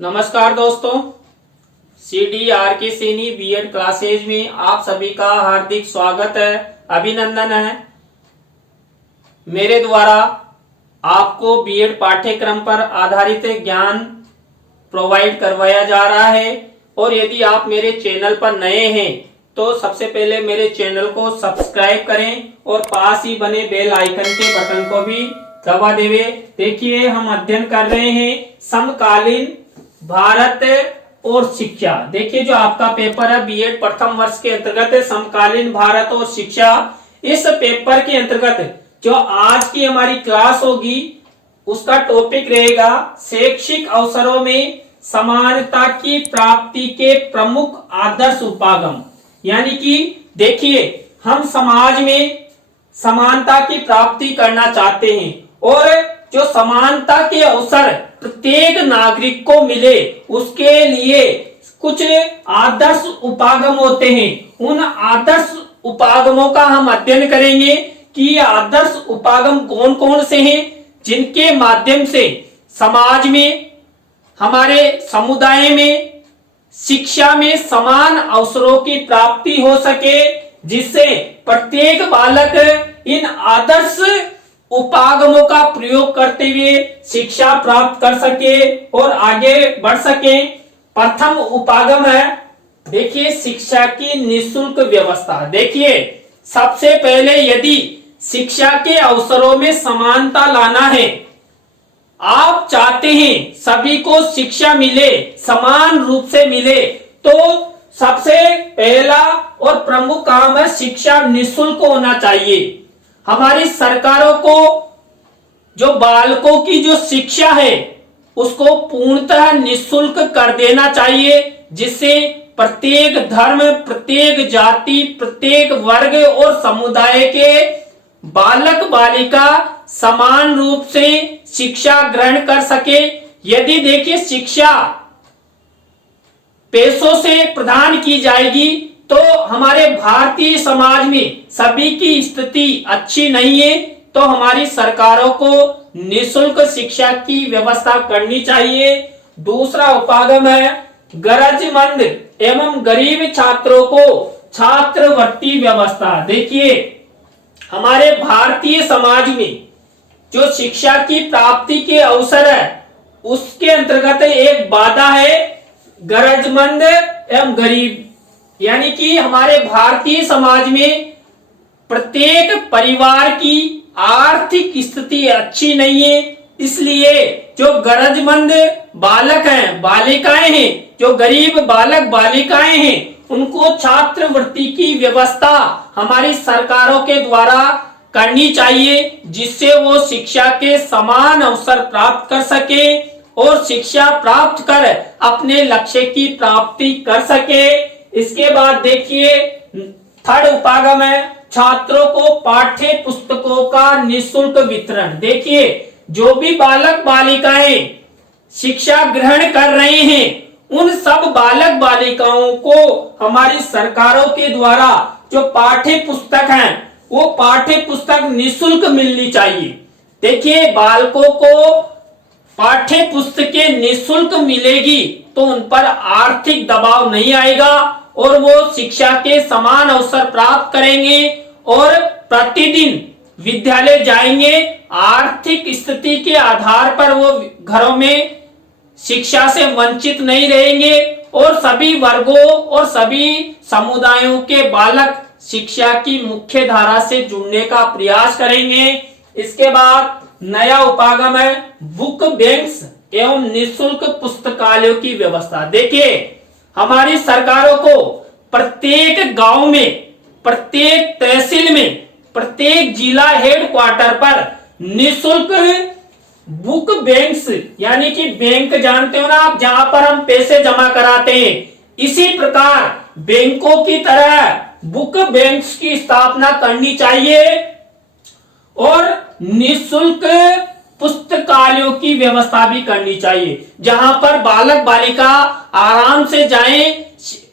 नमस्कार दोस्तों, CDRK Saini BEd classes में आप सभी का हार्दिक स्वागत है, अभिनंदन है। मेरे द्वारा आपको बीएड पाठ्यक्रम पर आधारित ज्ञान प्रोवाइड करवाया जा रहा है और यदि आप मेरे चैनल पर नए हैं तो सबसे पहले मेरे चैनल को सब्सक्राइब करें और पास ही बने बेल आइकन के बटन को भी दबा देवे। देखिए, हम अध्ययन कर रहे हैं समकालीन भारत और शिक्षा। देखिए, जो आपका पेपर है बीएड प्रथम वर्ष के अंतर्गत समकालीन भारत और शिक्षा, इस पेपर के अंतर्गत जो आज की हमारी क्लास होगी उसका टॉपिक रहेगा शैक्षिक अवसरों में समानता की प्राप्ति के प्रमुख आदर्श उपागम। यानी कि देखिए, हम समाज में समानता की प्राप्ति करना चाहते हैं और जो समानता के अवसर प्रत्येक नागरिक को मिले उसके लिए कुछ आदर्श उपागम होते हैं। उन आदर्श उपागमों का हम अध्ययन करेंगे कि ये आदर्श उपागम कौन कौन से हैं जिनके माध्यम से समाज में, हमारे समुदाय में शिक्षा में समान अवसरों की प्राप्ति हो सके, जिससे प्रत्येक बालक इन आदर्श उपागमों का प्रयोग करते हुए शिक्षा प्राप्त कर सके और आगे बढ़ सके। प्रथम उपागम है, देखिए, शिक्षा की निःशुल्क व्यवस्था। देखिए, सबसे पहले यदि शिक्षा के अवसरों में समानता लाना है, आप चाहते हैं सभी को शिक्षा मिले, समान रूप से मिले, तो सबसे पहला और प्रमुख काम है शिक्षा निःशुल्क होना चाहिए। हमारी सरकारों को जो बालकों की जो शिक्षा है उसको पूर्णतः निःशुल्क कर देना चाहिए, जिससे प्रत्येक धर्म, प्रत्येक जाति, प्रत्येक वर्ग और समुदाय के बालक बालिका समान रूप से शिक्षा ग्रहण कर सके। यदि देखिए शिक्षा पैसों से प्रदान की जाएगी तो हमारे भारतीय समाज में सभी की स्थिति अच्छी नहीं है, तो हमारी सरकारों को निःशुल्क शिक्षा की व्यवस्था करनी चाहिए। दूसरा उपागम है गरजमंद एवं गरीब छात्रों को छात्रवृत्ति व्यवस्था। देखिए, हमारे भारतीय समाज में जो शिक्षा की प्राप्ति के अवसर है उसके अंतर्गत एक बाधा है गरजमंद एवं गरीब। यानी कि हमारे भारतीय समाज में प्रत्येक परिवार की आर्थिक स्थिति अच्छी नहीं है, इसलिए जो गरजमंद बालक हैं, बालिकाएं हैं, जो गरीब बालक बालिकाएं हैं, उनको छात्रवृत्ति की व्यवस्था हमारी सरकारों के द्वारा करनी चाहिए, जिससे वो शिक्षा के समान अवसर प्राप्त कर सके और शिक्षा प्राप्त कर अपने लक्ष्य की प्राप्ति कर सके। इसके बाद देखिए, थर्ड उपागम है छात्रों को पाठ्य पुस्तकों का निःशुल्क वितरण। देखिए, जो भी बालक बालिकाएं शिक्षा ग्रहण कर रहे हैं उन सब बालक बालिकाओं को हमारी सरकारों के द्वारा जो पाठ्य पुस्तक हैं वो पाठ्य पुस्तक निःशुल्क मिलनी चाहिए। देखिए, बालकों को पाठ्य पुस्तकें निःशुल्क मिलेगी तो उन पर आर्थिक दबाव नहीं आएगा और वो शिक्षा के समान अवसर प्राप्त करेंगे और प्रतिदिन विद्यालय जाएंगे। आर्थिक स्थिति के आधार पर वो घरों में शिक्षा से वंचित नहीं रहेंगे और सभी वर्गों और सभी समुदायों के बालक शिक्षा की मुख्य धारा से जुड़ने का प्रयास करेंगे। इसके बाद नया उपागम है बुक बैंक्स एवं निःशुल्क पुस्तकालयों की व्यवस्था। देखिए, हमारी सरकारों को प्रत्येक गांव में, प्रत्येक तहसील में, प्रत्येक जिला हेडक्वार्टर पर निःशुल्क बुक बैंक्स, यानी कि बैंक जानते हो ना आप, जहां पर हम पैसे जमा कराते हैं, इसी प्रकार बैंकों की तरह बुक बैंक्स की स्थापना करनी चाहिए और निःशुल्क पुस्तकालयों की व्यवस्था भी करनी चाहिए, जहां पर बालक बालिका आराम से जाएं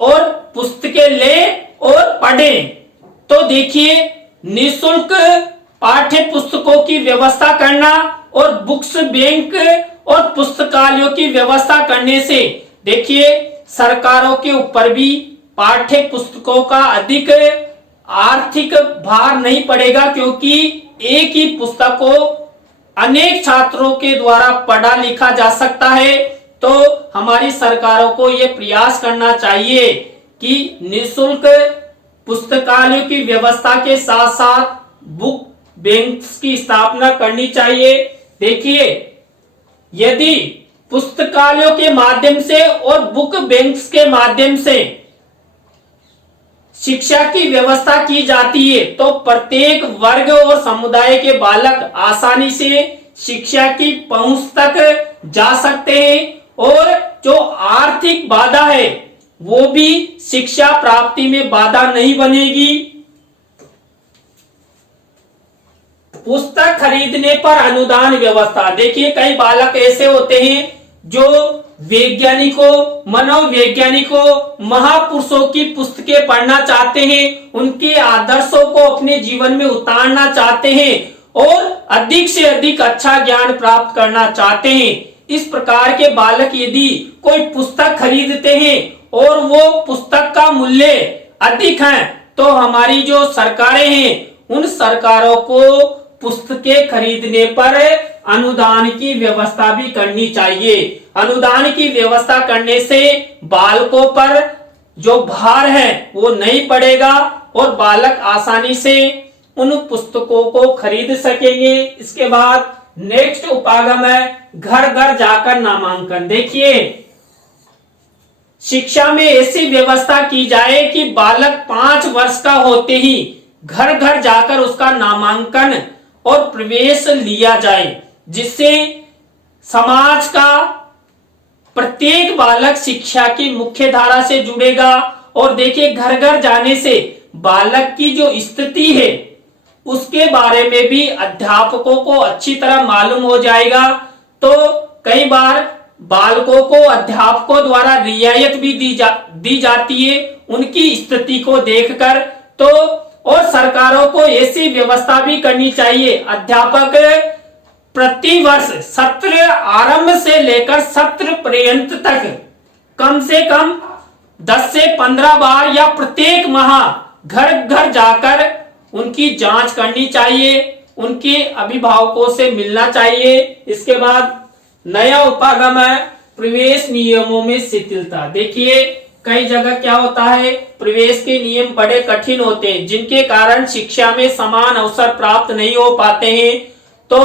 और पुस्तकें ले और पढ़ें। तो देखिए, निःशुल्क पाठ्य पुस्तकों की व्यवस्था करना और बुक्स बैंक और पुस्तकालयों की व्यवस्था करने से देखिए सरकारों के ऊपर भी पाठ्य पुस्तकों का अधिक आर्थिक भार नहीं पड़ेगा, क्योंकि एक ही पुस्तक को अनेक छात्रों के द्वारा पढ़ा लिखा जा सकता है। तो हमारी सरकारों को यह प्रयास करना चाहिए कि निःशुल्क पुस्तकालयों की व्यवस्था के साथ साथ बुक बैंक्स की स्थापना करनी चाहिए। देखिए यदि पुस्तकालयों के माध्यम से और बुक बैंक्स के माध्यम से शिक्षा की व्यवस्था की जाती है तो प्रत्येक वर्ग और समुदाय के बालक आसानी से शिक्षा की पहुंच तक जा सकते हैं और जो आर्थिक बाधा है वो भी शिक्षा प्राप्ति में बाधा नहीं बनेगी। पुस्तक खरीदने पर अनुदान व्यवस्था, देखिए कई बालक ऐसे होते हैं जो वैज्ञानिकों, मनोवैज्ञानिकों, महापुरुषों की पुस्तकें पढ़ना चाहते हैं, उनके आदर्शों को अपने जीवन में उतारना चाहते हैं और अधिक से अधिक अच्छा ज्ञान प्राप्त करना चाहते हैं। इस प्रकार के बालक यदि कोई पुस्तक खरीदते हैं और वो पुस्तक का मूल्य अधिक है तो हमारी जो सरकारें हैं उन सरकारों को पुस्तकें खरीदने पर अनुदान की व्यवस्था भी करनी चाहिए। अनुदान की व्यवस्था करने से बालकों पर जो भार है वो नहीं पड़ेगा और बालक आसानी से उन पुस्तकों को खरीद सकेंगे। इसके बाद नेक्स्ट उपागम है घर घर जाकर नामांकन। देखिए शिक्षा में ऐसी व्यवस्था की जाए कि बालक 5 वर्ष का होते ही घर घर जाकर उसका नामांकन और प्रवेश लिया जाए, जिससे समाज का प्रत्येक बालक शिक्षा की मुख्य धारा से जुड़ेगा। और देखिए घर घर जाने से बालक की जो स्थिति है उसके बारे में भी अध्यापकों को अच्छी तरह मालूम हो जाएगा। तो कई बार बालकों को अध्यापकों द्वारा रियायत भी दी जाती है उनकी स्थिति को देखकर। तो और सरकारों को ऐसी व्यवस्था भी करनी चाहिए, अध्यापक प्रति वर्ष सत्र आरंभ से लेकर सत्र पर्यंत तक कम से कम 10 से 15 बार या प्रत्येक माह घर घर जाकर उनकी जांच करनी चाहिए, उनके अभिभावकों से मिलना चाहिए। इसके बाद नया उपागम है प्रवेश नियमों में शिथिलता। देखिए कई जगह क्या होता है, प्रवेश के नियम बड़े कठिन होते हैं जिनके कारण शिक्षा में समान अवसर प्राप्त नहीं हो पाते हैं। तो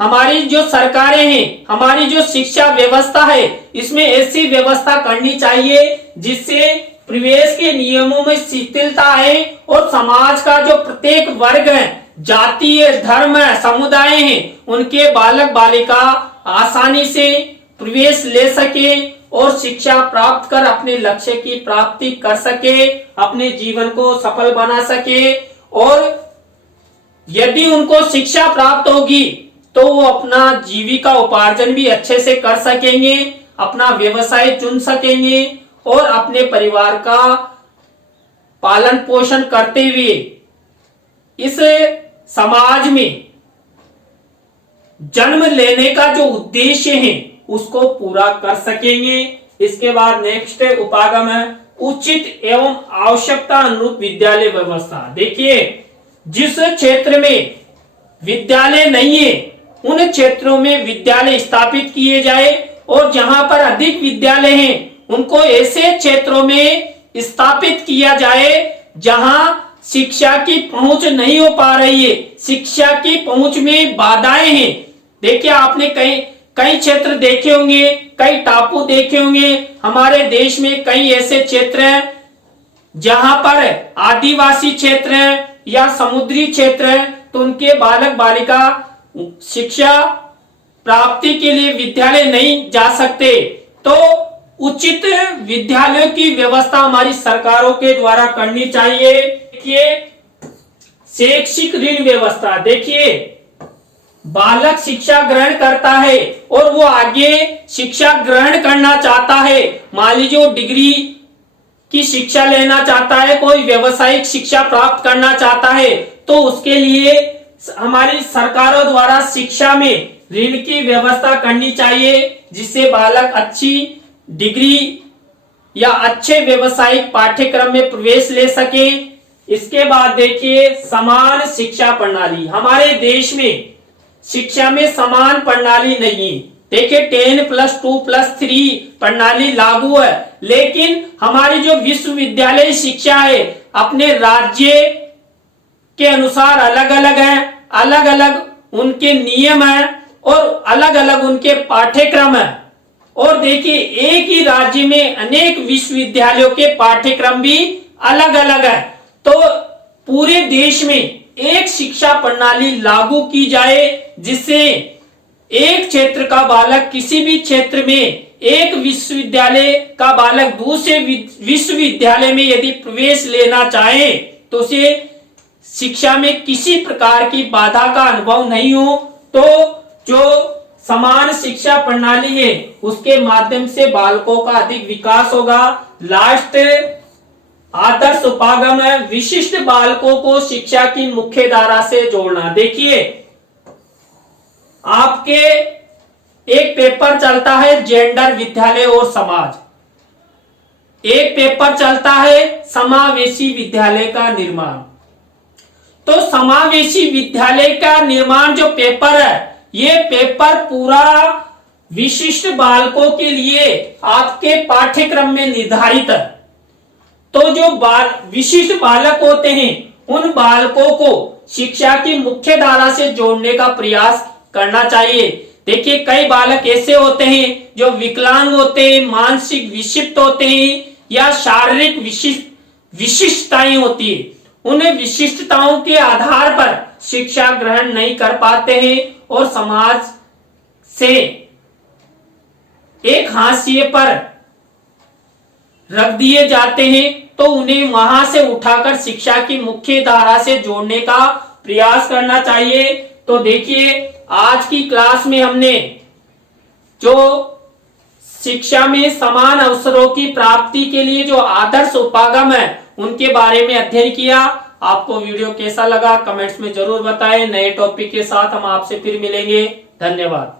हमारी जो सरकारें हैं, हमारी जो शिक्षा व्यवस्था है, इसमें ऐसी व्यवस्था करनी चाहिए जिससे प्रवेश के नियमों में शिथिलता आए और समाज का जो प्रत्येक वर्ग है, जाति है, धर्म है, समुदाय है, उनके बालक बालिका आसानी से प्रवेश ले सके और शिक्षा प्राप्त कर अपने लक्ष्य की प्राप्ति कर सके, अपने जीवन को सफल बना सके। और यदि उनको शिक्षा प्राप्त होगी तो वो अपना जीविका उपार्जन भी अच्छे से कर सकेंगे, अपना व्यवसाय चुन सकेंगे और अपने परिवार का पालन पोषण करते हुए इस समाज में जन्म लेने का जो उद्देश्य है उसको पूरा कर सकेंगे। इसके बाद नेक्स्ट उपागम है उचित एवं आवश्यकता अनुरूप विद्यालय व्यवस्था। देखिए जिस क्षेत्र में विद्यालय नहीं है उन क्षेत्रों में विद्यालय स्थापित किए जाए और जहां पर अधिक विद्यालय हैं उनको ऐसे क्षेत्रों में स्थापित किया जाए जहां शिक्षा की पहुंच नहीं हो पा रही है, शिक्षा की पहुंच में बाधाएं हैं। देखिए आपने कई क्षेत्र देखे होंगे, कई टापू देखे होंगे, हमारे देश में कई ऐसे क्षेत्र हैं जहां पर आदिवासी क्षेत्र हैं या समुद्री क्षेत्र हैं, तो उनके बालक बालिका शिक्षा प्राप्ति के लिए विद्यालय नहीं जा सकते। तो उचित विद्यालयों की व्यवस्था हमारी सरकारों के द्वारा करनी चाहिए। देखिए शैक्षिक ऋण व्यवस्था। देखिए बालक शिक्षा ग्रहण करता है और वो आगे शिक्षा ग्रहण करना चाहता है, मान लीजिए वो डिग्री की शिक्षा लेना चाहता है, कोई व्यवसायिक शिक्षा प्राप्त करना चाहता है, तो उसके लिए हमारी सरकारों द्वारा शिक्षा में ऋण की व्यवस्था करनी चाहिए जिससे बालक अच्छी डिग्री या अच्छे व्यवसायिक पाठ्यक्रम में प्रवेश ले सके। इसके बाद देखिए समान शिक्षा प्रणाली। हमारे देश में शिक्षा में समान प्रणाली नहीं है। देखिए 10+2+3 प्रणाली लागू है, लेकिन हमारी जो विश्वविद्यालय शिक्षा है अपने राज्य के अनुसार अलग अलग है, अलग अलग उनके नियम है और अलग अलग उनके पाठ्यक्रम है। और देखिए एक ही राज्य में अनेक विश्वविद्यालयों के पाठ्यक्रम भी अलग अलग है। तो पूरे देश में एक शिक्षा प्रणाली लागू की जाए जिससे एक क्षेत्र का बालक किसी भी क्षेत्र में, एक विश्वविद्यालय का बालक दूसरे विश्वविद्यालय में यदि प्रवेश लेना चाहे तो उसे शिक्षा में किसी प्रकार की बाधा का अनुभव नहीं हो। तो जो समान शिक्षा प्रणाली है उसके माध्यम से बालकों का अधिक विकास होगा। लास्ट आदर्श उपागम है विशिष्ट बालकों को शिक्षा की मुख्य धारा से जोड़ना। देखिए आपके एक पेपर चलता है जेंडर, विद्यालय और समाज, एक पेपर चलता है समावेशी विद्यालय का निर्माण। तो समावेशी विद्यालय का निर्माण जो पेपर है ये पेपर पूरा विशिष्ट बालकों के लिए आपके पाठ्यक्रम में निर्धारित है। तो जो विशिष्ट बालक होते हैं उन बालकों को शिक्षा की मुख्य धारा से जोड़ने का प्रयास करना चाहिए। देखिए कई बालक ऐसे होते हैं जो विकलांग होते हैं, मानसिक विक्षिप्त होते हैं या शारीरिक विशिष्टताएं होती है। उन्हें विशिष्टताओं के आधार पर शिक्षा ग्रहण नहीं कर पाते हैं और समाज से एक हाशिए पर रख दिए जाते हैं। तो उन्हें वहां से उठाकर शिक्षा की मुख्य धारा से जोड़ने का प्रयास करना चाहिए। तो देखिए आज की क्लास में हमने जो शिक्षा में समान अवसरों की प्राप्ति के लिए जो आदर्श उपागम है उनके बारे में अध्ययन किया। आपको वीडियो कैसा लगा कमेंट्स में जरूर बताएं। नए टॉपिक के साथ हम आपसे फिर मिलेंगे। धन्यवाद।